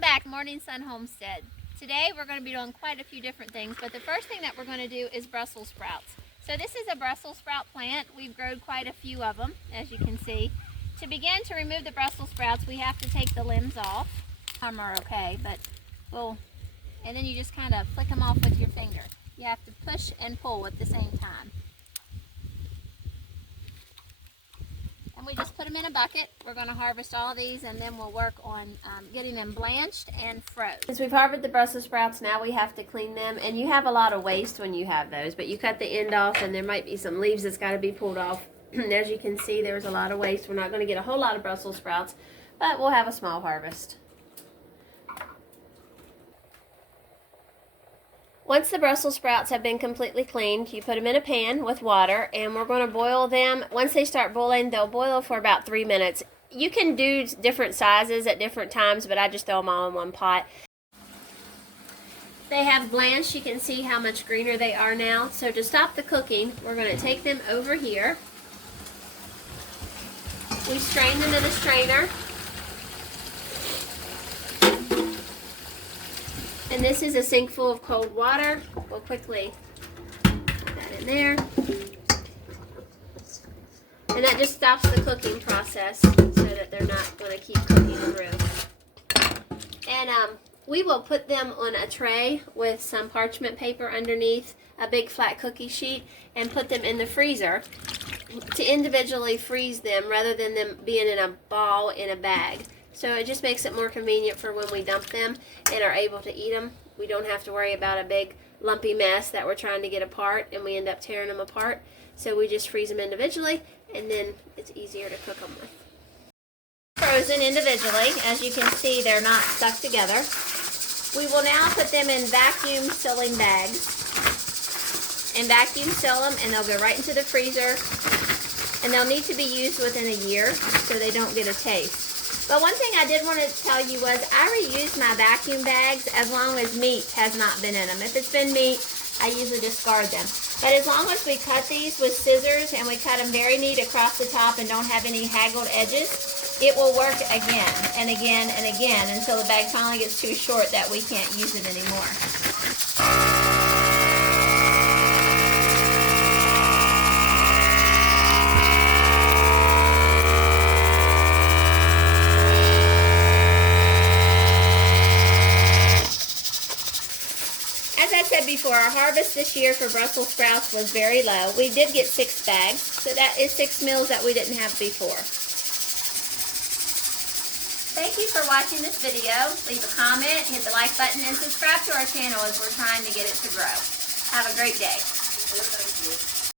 Welcome back, Morning Sun Homestead. Today we're going to be doing quite a few different things, but the first thing that we're going to do is Brussels sprouts. So this is a Brussels sprout plant. We've grown quite a few of them, as you can see. To begin to remove the Brussels sprouts, we have to take the limbs off. Some are okay, but and then you just kind of flick them off with your finger. You have to push and pull at the same time. And we just put them in a bucket. We're going to harvest all these and then we'll work on getting them blanched and froze. Since we've harvested the Brussels sprouts, now we have to clean them. And you have a lot of waste when you have those, but you cut the end off and there might be some leaves that's got to be pulled off. As you can see, there's a lot of waste. We're not going to get a whole lot of Brussels sprouts, but we'll have a small harvest. Once the Brussels sprouts have been completely cleaned, you put them in a pan with water and we're going to boil them. Once they start boiling, they'll boil for about 3 minutes. You can do different sizes at different times, but I just throw them all in one pot. They have blanched. You can see how much greener they are now. So to stop the cooking, we're going to take them over here. We strain them in a strainer. And this is a sink full of cold water. We'll quickly put that in there. And that just stops the cooking process so that they're not going to keep cooking through. And we will put them on a tray with some parchment paper underneath, a big flat cookie sheet, and put them in the freezer to individually freeze them rather than them being in a ball in a bag. So it just makes it more convenient for when we dump them and are able to eat them. We don't have to worry about a big lumpy mess that we're trying to get apart and we end up tearing them apart. So we just freeze them individually and then it's easier to cook them with. Frozen individually. As you can see, they're not stuck together. We will now put them in vacuum sealing bags and vacuum seal them, and they'll go right into the freezer, and they'll need to be used within a year so they don't get a taste. But one thing I did want to tell you was I reuse my vacuum bags as long as meat has not been in them. If it's been meat, I usually discard them. But as long as we cut these with scissors and we cut them very neat across the top and don't have any haggled edges, it will work again and again and again until the bag finally gets too short that we can't use it anymore. As I said before, our harvest this year for Brussels sprouts was very low. We did get 6 bags, so that is 6 meals that we didn't have before. Thank you for watching this video. Leave a comment, hit the like button, and subscribe to our channel as we're trying to get it to grow. Have a great day.